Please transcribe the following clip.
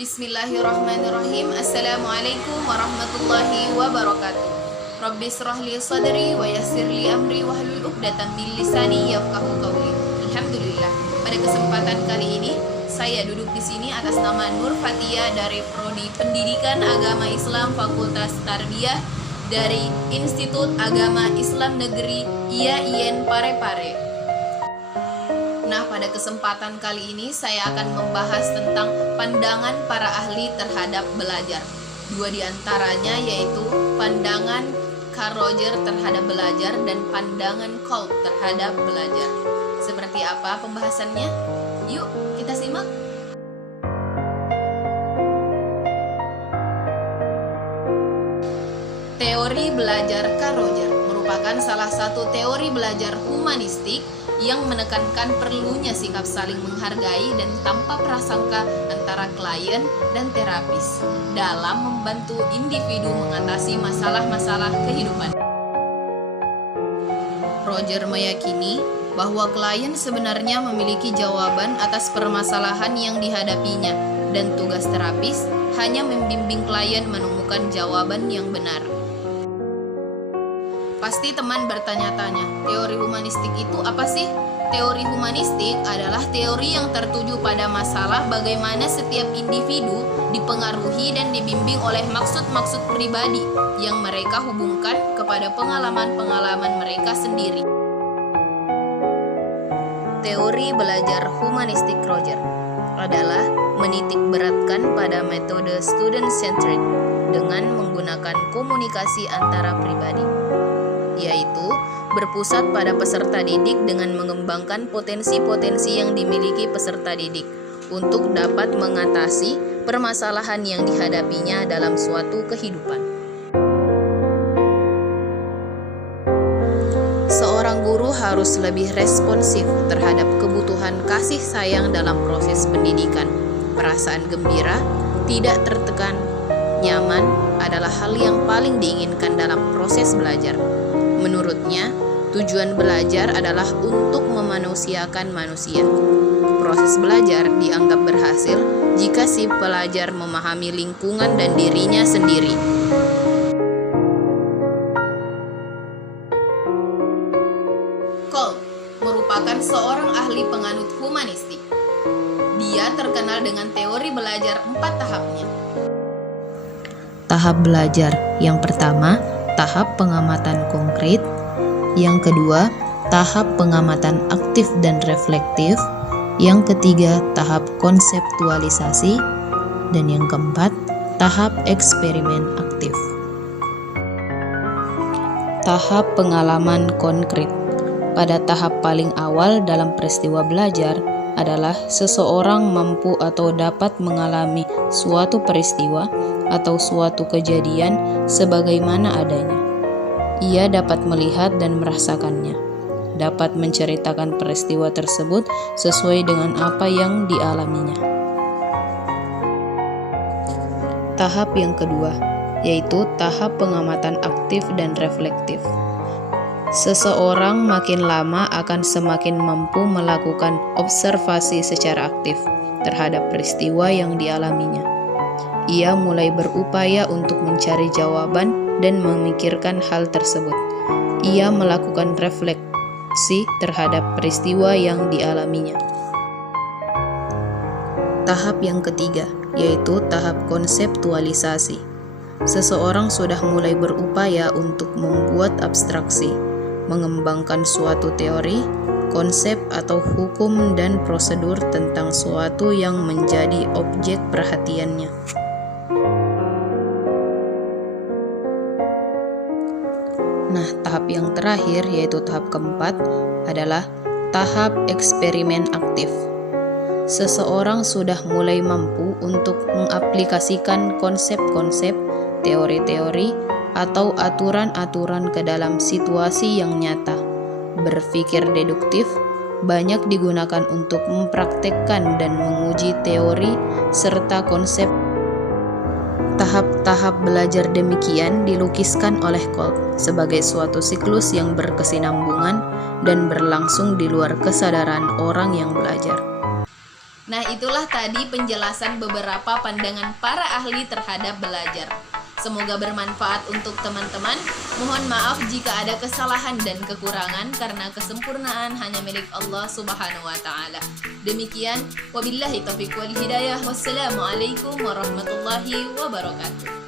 Bismillahirrahmanirrahim. Assalamualaikum warahmatullahi wabarakatuh. Rabbi shrah li sadri wa yassir li amri wahlul 'uqdatam min lisani yafqahu qawli. Alhamdulillah. Pada kesempatan kali ini saya duduk di sini atas nama Nur Fatia dari Prodi Pendidikan Agama Islam Fakultas Tarbiyah dari Institut Agama Islam Negeri IAIN Parepare. Nah, pada kesempatan kali ini saya akan membahas tentang pandangan para ahli terhadap belajar. Dua di antaranya yaitu pandangan Carl Rogers terhadap belajar dan pandangan Kolb terhadap belajar. Seperti apa pembahasannya? Yuk, kita simak. Teori belajar Carl Rogers merupakan salah satu teori belajar humanistik yang menekankan perlunya sikap saling menghargai dan tanpa prasangka antara klien dan terapis dalam membantu individu mengatasi masalah-masalah kehidupan. Rogers meyakini bahwa klien sebenarnya memiliki jawaban atas permasalahan yang dihadapinya dan tugas terapis hanya membimbing klien menemukan jawaban yang benar. Pasti teman bertanya-tanya, teori humanistik itu apa sih? Teori humanistik adalah teori yang tertuju pada masalah bagaimana setiap individu dipengaruhi dan dibimbing oleh maksud-maksud pribadi yang mereka hubungkan kepada pengalaman-pengalaman mereka sendiri. Teori belajar humanistik Rogers adalah menitik beratkan pada metode student-centric dengan menggunakan komunikasi antara pribadi, yaitu berpusat pada peserta didik dengan mengembangkan potensi-potensi yang dimiliki peserta didik untuk dapat mengatasi permasalahan yang dihadapinya dalam suatu kehidupan. Seorang guru harus lebih responsif terhadap kebutuhan kasih sayang dalam proses pendidikan. Perasaan gembira, tidak tertekan, nyaman adalah hal yang paling diinginkan dalam proses belajar. Menurutnya, tujuan belajar adalah untuk memanusiakan manusia. Proses belajar dianggap berhasil jika si pelajar memahami lingkungan dan dirinya sendiri. Kolb merupakan seorang ahli penganut humanistik. Dia terkenal dengan teori belajar 4 tahapnya. Tahap belajar yang pertama, tahap pengamatan konkret. Yang kedua, tahap pengamatan aktif dan reflektif. Yang ketiga, tahap konseptualisasi. Dan yang keempat, tahap eksperimen aktif. Tahap pengalaman konkret. Pada tahap paling awal dalam peristiwa belajar adalah seseorang mampu atau dapat mengalami suatu peristiwa atau suatu kejadian sebagaimana adanya. Ia dapat melihat dan merasakannya, dapat menceritakan peristiwa tersebut sesuai dengan apa yang dialaminya. Tahap yang kedua, yaitu tahap pengamatan aktif dan reflektif. Seseorang makin lama akan semakin mampu melakukan observasi secara aktif terhadap peristiwa yang dialaminya. Ia mulai berupaya untuk mencari jawaban dan memikirkan hal tersebut. Ia melakukan refleksi terhadap peristiwa yang dialaminya. Tahap yang ketiga, yaitu tahap konseptualisasi. Seseorang sudah mulai berupaya untuk membuat abstraksi, mengembangkan suatu teori, konsep atau hukum dan prosedur tentang suatu yang menjadi objek perhatiannya. Nah, tahap yang terakhir yaitu tahap keempat adalah tahap eksperimen aktif. Seseorang sudah mulai mampu untuk mengaplikasikan konsep-konsep, teori-teori, atau aturan-aturan ke dalam situasi yang nyata. Berpikir deduktif banyak digunakan untuk mempraktekkan dan menguji teori serta konsep. Tahap-tahap belajar demikian dilukiskan oleh Kolb sebagai suatu siklus yang berkesinambungan dan berlangsung di luar kesadaran orang yang belajar. Nah, itulah tadi penjelasan beberapa pandangan para ahli terhadap belajar. Semoga bermanfaat untuk teman-teman. Mohon maaf jika ada kesalahan dan kekurangan, karena kesempurnaan hanya milik Allah Subhanahu wa Ta'ala. Demikian, wabillahi taufiq wal hidayah. Wassalamualaikum warahmatullahi wabarakatuh.